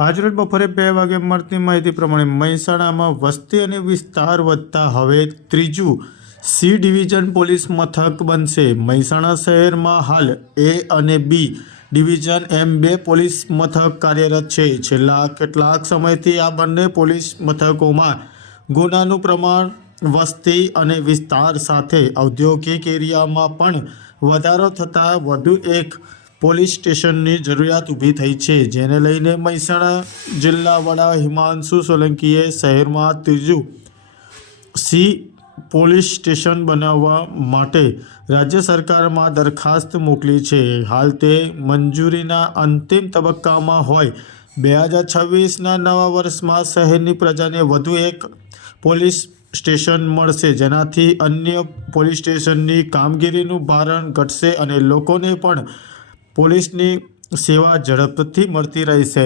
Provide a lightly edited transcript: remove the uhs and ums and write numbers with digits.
આજરોજ બપોરે 2 વાગે મળતી માહિતી પ્રમાણે મહેસાણામાં વસ્તી અને વિસ્તાર વધતા હવે ત્રીજું સી ડિવિઝન પોલીસ મથક બનશે। મહેસાણા શહેરમાં હાલ એ અને બી ડિવિઝન એમ 2 પોલીસ મથક કાર્યરત છે। છેલ્લા કેટલાક સમયથી આ બંને પોલીસ મથકોમાં ગુનાનું પ્રમાણ, વસ્તી અને વિસ્તાર સાથે ઔદ્યોગિક એરિયામાં પણ વધારો થતાં વધુ એક પોલીસ સ્ટેશનની જરૂરિયાત ઊભી થઈ છે, જેને લઈને મહેસાણા જિલ્લા વડા હિમાંશુ સોલંકીએ શહેરમાં ત્રીજું સી પોલીસ સ્ટેશન બનાવવા માટે રાજ્ય સરકારમાં દરખાસ્ત મોકલી છે। હાલ તે મંજૂરીના અંતિમ તબક્કામાં હોય। 2026ના નવા વર્ષમાં શહેરની પ્રજાને વધુ એક પોલીસ સ્ટેશન મળશે, જેનાથી અન્ય પોલીસ સ્ટેશનની કામગીરીનું ભારણ ઘટશે અને લોકોને પણ પોલીસની સેવા ઝડપથી મળતી રહેશે।